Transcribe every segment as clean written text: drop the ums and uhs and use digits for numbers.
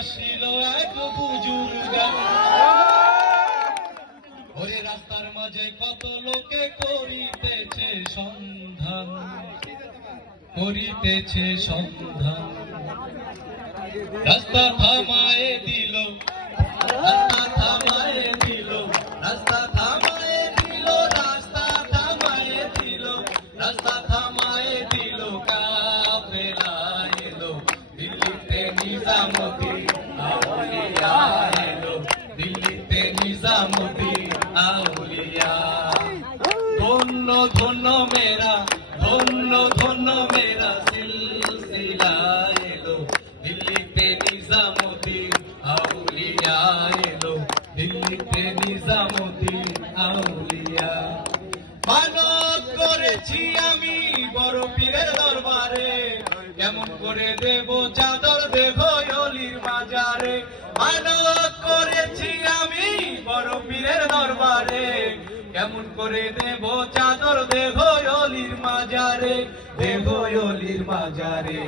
আসিল এক বুজুর্গ, ওরে রাস্তার মাঝে কত লোকে করিতেছে সন্ধান, করিতেছে সন্ধান। রাস্তা থামায়ে দিল, রাস্তা থামায়ে দিল, রাস্তা থামায়ে দিল, রাস্তা থামায়ে দিল, রাস্তা থামায়ে দিল, কাফেলা এলো দিল্লিতে নিজামুদ্দিন আউলিয়া এলো, দিল্লিতে নিজামুদ্দিন আউলিয়া। ধন্য ধন্য মেরা, ধন্য ধন্য মেরা সিলসিলা এলো, দিল্লিতে নিজামুদ্দিন আউলিয়া এলো, দিল্লিতে নিজামুদ্দিন আউলিয়া। মানত করেছি আমি বড় পীরের দরবারে, কেমন করে দেব চাদর দেখো অলির মাজারে। মানত করেছি আমি বড় পীরের দরবারে, কেমন করে দেব চাদর দেখো অলির মাজারে, দেখো অলির মাজারে।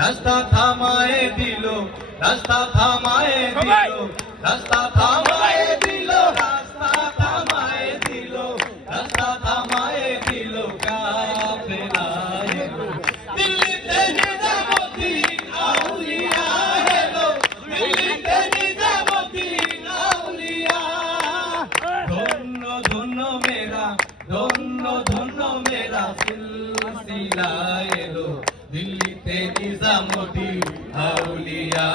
রাস্তা থামায়ে দিল, রাস্তা থামায়ে দিল, রাস্তা থামায়ে দিল, রাস্তা থামায়ে দিল, রাস্তা থামায়ে দিল, কাফেলা এলো দিল্লিতে নিজামুদ্দিন আউলিয়া এলো, দিল্লিতে নিজামুদ্দিন আউলিয়া। ধন্য ধন্য মেরা, ধন্য ধন্য মেরা সিলসিলা এলো, দিল্লিতে নিজামুদ্দিন আউলিয়া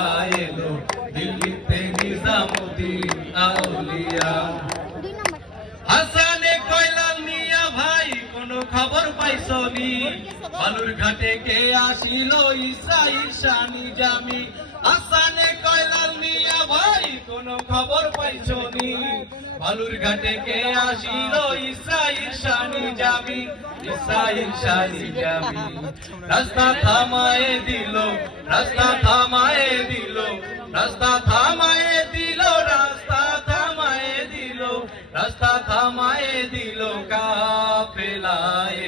এলো, দিল্লিতে নিজামুদ্দিন আউলিয়া। হাসানে কয়লাল মিয়া ভাই কোনো খবর পাইছনি, বালুর ঘাটে কে আসিল ঈসা ঈশা নিজামি। হাসানে কয়লাল মিয়া ভাই কোনো খবর পাইছনি, বালুর ঘাটে কে আসিল ঈসা ঈশা নিজামি, ঈসা ঈশা নিজামি। রাস্তা থামায়ে দিল, রাস্তা থামায়ে দিল, রাস্তা থামায়ে দিল, রাস্তা থামায়ে দিল, রাস্তা থামায়ে দিল, কাফেলা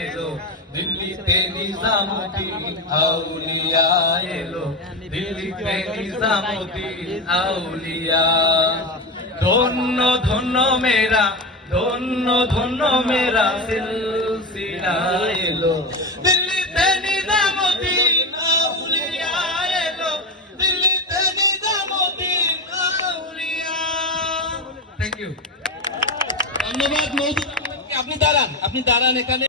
এলো দিল্লিতে নিজামুদ্দিন আউলিয়া এলো, দিল্লিতে নিজামুদ্দিন আউলিয়া। ধন্য ধন্য মেরা, ধন্য ধন্য মেরা সিলসিলা এলো, দিল্লিতে নিজামুদ্দিন আউলিয়া এলো, দিল্লিতে নিজামুদ্দিন আউলিয়া। থ্যাংক ইউ, ধন্যবাদ। আপনি দাঁড়ান, আপনি দাঁড়ান এখানে।